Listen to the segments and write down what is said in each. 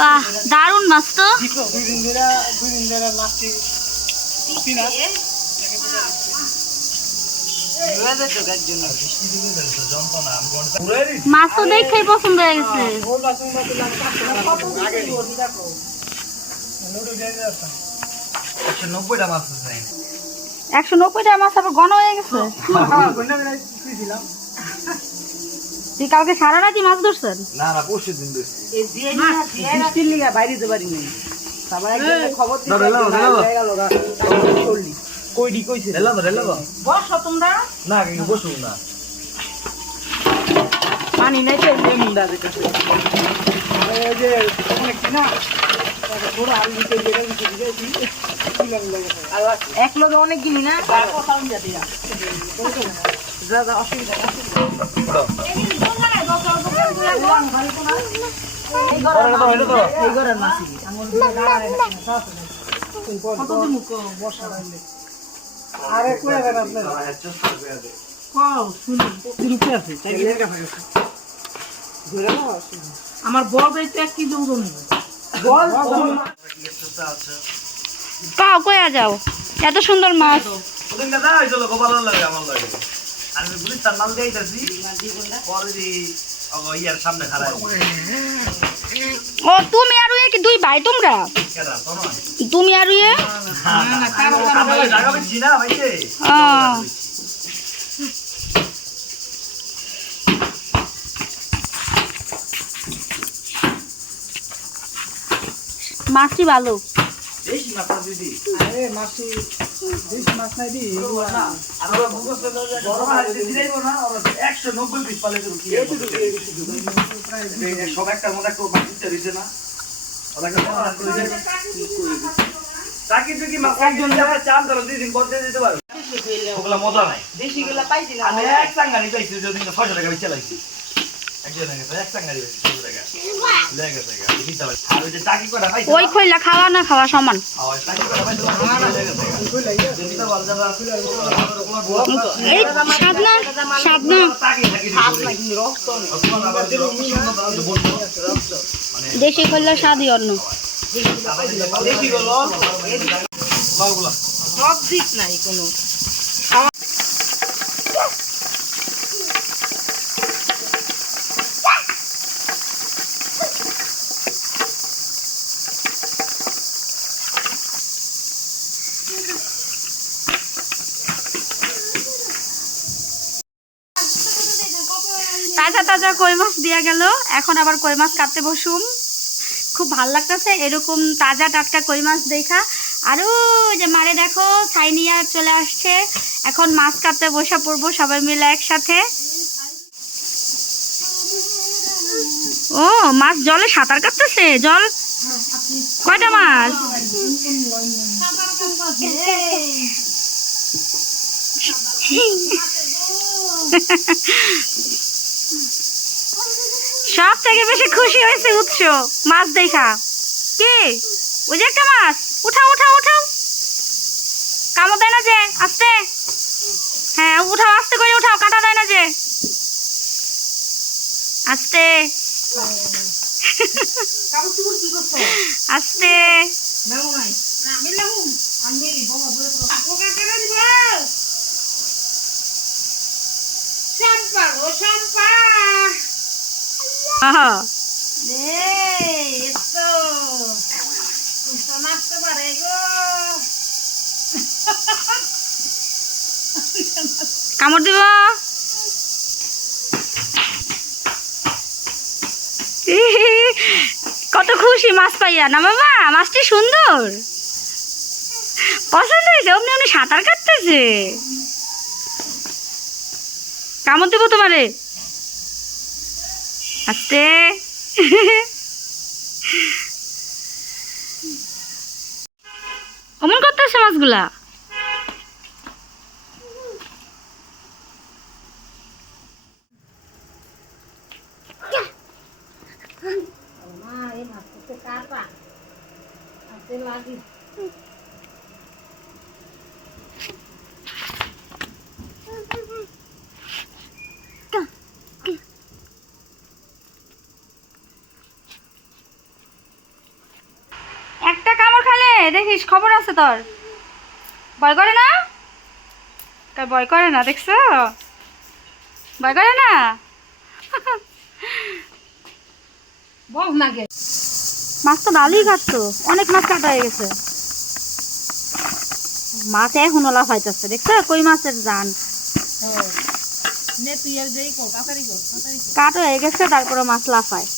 বাহ, দারুণ মাছ তো। মাছ তো দেখেই পছন্দ হয়ে গেছে। 190টা মাছ আবার ঘন হয়ে গেছে। তুই কালকে সারা রাতি মাছ ধরছেন? না না, পরশু দিন ধরছি। বাইরে যেতে পারি নাই। খবর কইডি কইছে বসো তোমরা না কিন্তু বসুন না, পানি নাই তো মুন্ডা যেটা এই যে অনেক না পুরো আলু দিতে দিয়েছি এক লগে অনেক গিনি না কথা উঞ্জা দিয়া যা যা অসুবিধা এই ঘরের মাছি আঙুল দিয়ে গাড়ায় না কত দিন মুখ বর্ষা রাইলে আরে কই যাবেন আপনারা কও শুনি রূপে আছে চাইলে টাকা গেছে ধরে নাও আমার বল এই তো 1 কেজি ওজন বল কাও কইয়া যাও, এত সুন্দর মাছ। ওদিন দাদা হইছিল গোপাল লাগে আমার লাগে, আমি পুলিশ তার নাম দেইতাছি পরে দি ইয়ার সামনে খাড়ায়। ও তুমি আর ওই কি দুই ভাই তোমরা? কেডা তো নয়, তুমি আর ওই? না না কারো জায়গা বেশি না ভাইতে। মাছটি ভালো। দেশি মাছ দিদি, আরে মাছি দেশি মাছ নাই দি না আর ওরা মুগস বড় মাছ দিলেই না, ওরা 190 পিস পালে তো কি সব একটা মনে একটা মাছ দিতে দিছে না, ওরা কে বড় করে যায় তাকি তুই কি মাছ একজন যাবে চাম ধরে দুই দিন বলতে দিতে পারো, ওগুলা মজা নাই। দেশি গুলা পাইছিলাম আমি এক সাঙ্গানি পাইছি যদি 600 টাকা বেচে লাইছি একজন এক সাঙ্গানি বেচে 600 টাকা লেগে টাকা দিতে পারি। আর ওই যে টাকি করা পাইছি ওই কইলা খাওয়া না খাওয়া সমান। ওই টাকি করা পাইছি দিতে বল যাবা এই সাদনা সাদনা টাকি টাকি রক্ত দেশি কইলা স্বাদই অন্য। দেশি গুলো বাগুলা সব দিক নাই কোনো তাজা তাজা কই মাছ দিয়া গেল, এখন আবার কই মাছ কাটতে বসুম। খুব ভাল লাগতেছে এরকম তাজা টাটকা কই মাছ দেখা। আর ওই যে মারে দেখো ছাই নিয়ে চলে আসছে, এখন মাছ কাটতে বসা পড়বো সবাই মিলে একসাথে। ও মাছ জলে সাঁতার কাটতেছে, জল কয়টা মাছ? সব থেকে বেশি খুশি হয়েছে উৎস মাছ দেখা। কে ওই যে একটা মাছ, উঠাও উঠাও উঠাও, কামড় দেয় না যে, আস্তে, হ্যাঁ উঠাও আস্তে করে উঠাও, কাটা দেয় না যে, আস্তে আস্তে। কামড় দিব, কত খুশি মাছ পাইয়া না বাবা। মাছটি সুন্দর, পছন্দ হয়েছে, অমনি অমনি সাঁতার কাটতেছে। কামড় দিব তোমারে, আস্তে। অমন করতেছে মাছগুলা। দেখিস খবর আছে তোর ভয় করে না ভয় করে না দেখছো ভয় করে না বল না গে মাছ তো ভালোই খাচ্ছো অনেক মাছ কাটা হয়ে গেছে মাছ এখনো লাফাইতেছে দেখছো কই মাছের জান নে তুই আর যেই কো কাটারি কো কাট হয়ে গেছে তারপরে মাছ লাফায়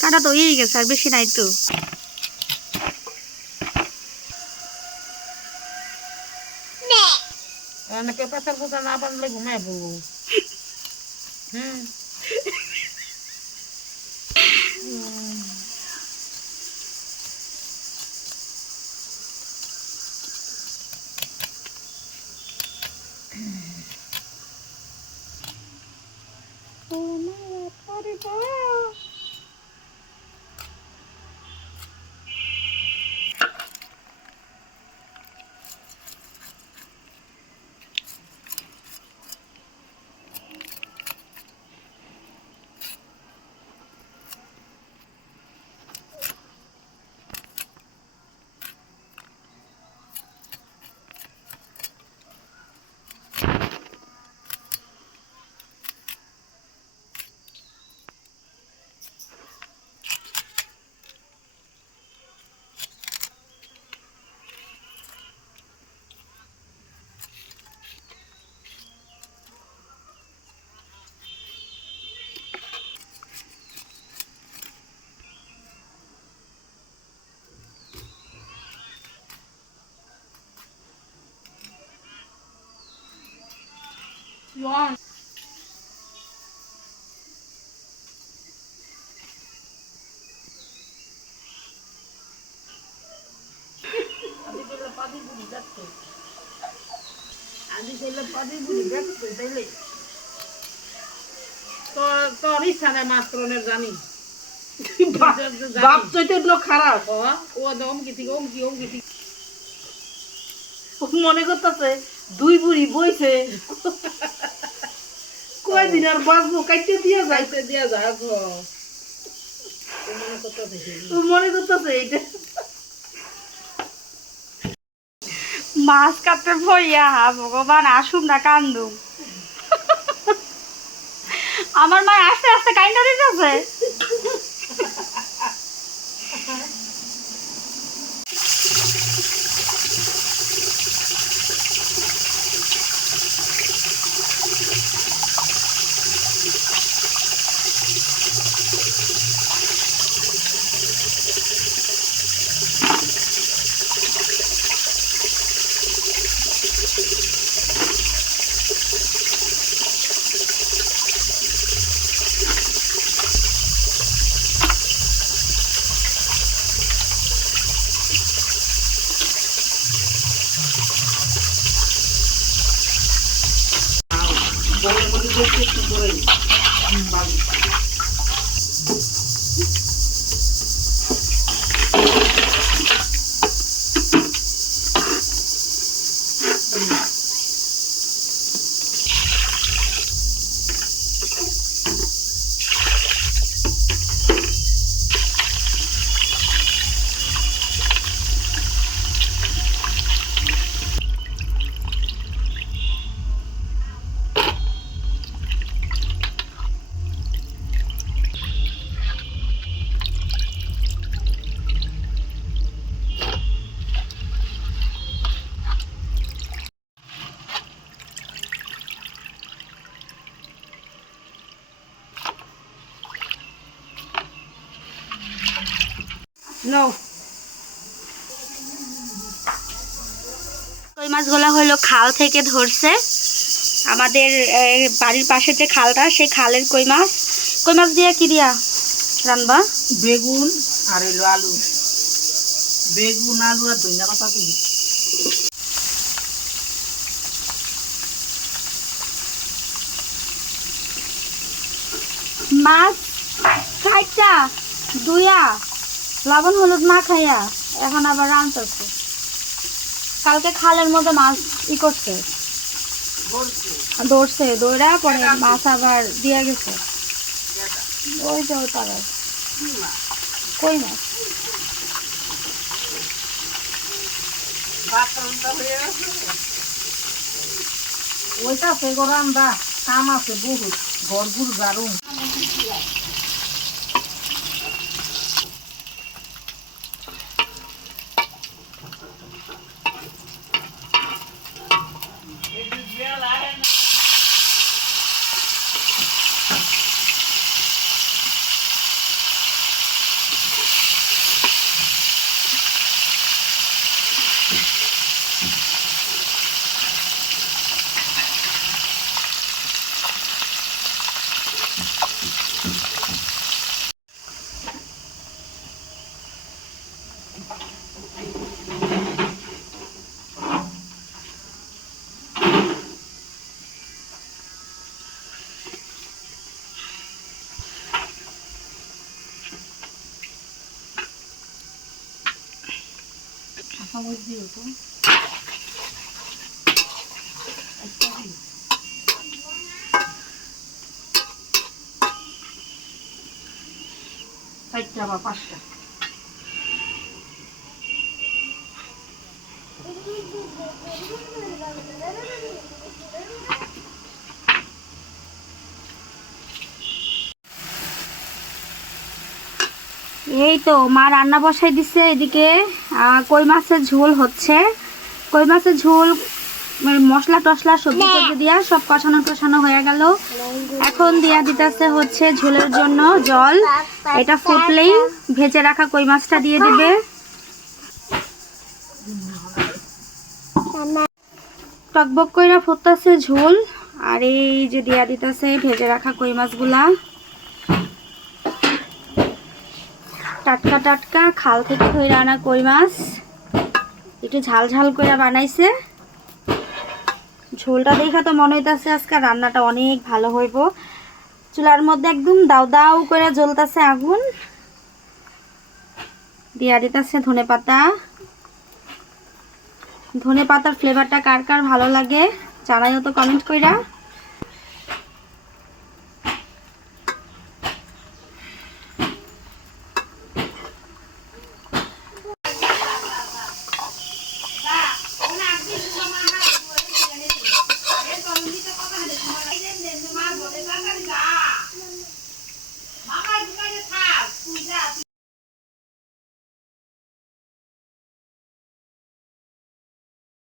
কাটা তো হয়েই গেছে আর বেশি নাই তো অনেকে পেছাল ফোসা না বানলে ঘুমায় বউ তোর ইচ্ছা নাই মাছ করণের জানি বাপ চৈতে খারাপ ও অমকি থেকে অমকি মনে করতেছে দুই বুড়ি বইছে কয়দিন আর বাঁচবো কাইতে দিয়া যাক মনে করতেছে এইটা মাছ কাটতে ভইয়া ভগবান আসুন না কান্দুম আমার মা আস্তে আস্তে কাইন্দা দিতেছে No. কই মাছগুলো হলো খাল থেকে ধরছে আমাদের বাড়ির পাশে যে খালটা সেই খালের কই মাছ দিয়া কি দিয়া রান্না বেগুন আর এলো আলু বেগুন আলু আর ধনিয়া পাতা দিই মাছ কাইটা দুইয়া লবণ হলুদ না খাইয়া এখন আবার রান্তেছে কালকে খালের মধ্যে মাছ করছে বলছি দৌড়ছে, দৌড়া পরে মাছ আবার দিয়া গেছে। ওই যে ওই পাড়ার কই মাছ। ওইটা সে করে আমরা কাম আছে বহুত ঘর ঘুর জারুম। চামচ দিও তো। চারটা বা পাঁচটা। এই তো মা রান্না বসাই দিছে, এদিকে কই মাছের ঝোল হচ্ছে। কই মাছের ঝোল মশলা টশলা সবজি টবজি দিয়া সব কষানো টষানো হয়ে গেল। এখন দিয়া দিতেছে হচ্ছে ঝোলের জন্য জল। এটা ফুটলেই ভেজে রাখা কই মাছটা দিয়ে দিবে। টকবক কইরা ফুটতেছে ঝোল, আর এই যে দিয়া দিতেছে ভেজে রাখা কই মাছগুলা। টাটকা টাটকা খাল থেকে ধরে আনা কই মাছ, একটু ঝাল ঝাল করে বানাইছে। ঝোলটা দেখা তো মনে হইতাছে আজকে রান্নাটা অনেক ভালো হইব। চুলার মধ্যে একদম দাউ দাউ করে জ্বলতেছে আগুন। দিয়া দিতেছে ধনে পাতা। ধনে পাতার ফ্লেভারটা কার কার ভালো লাগে জানাইও তো কমেন্ট কইরা।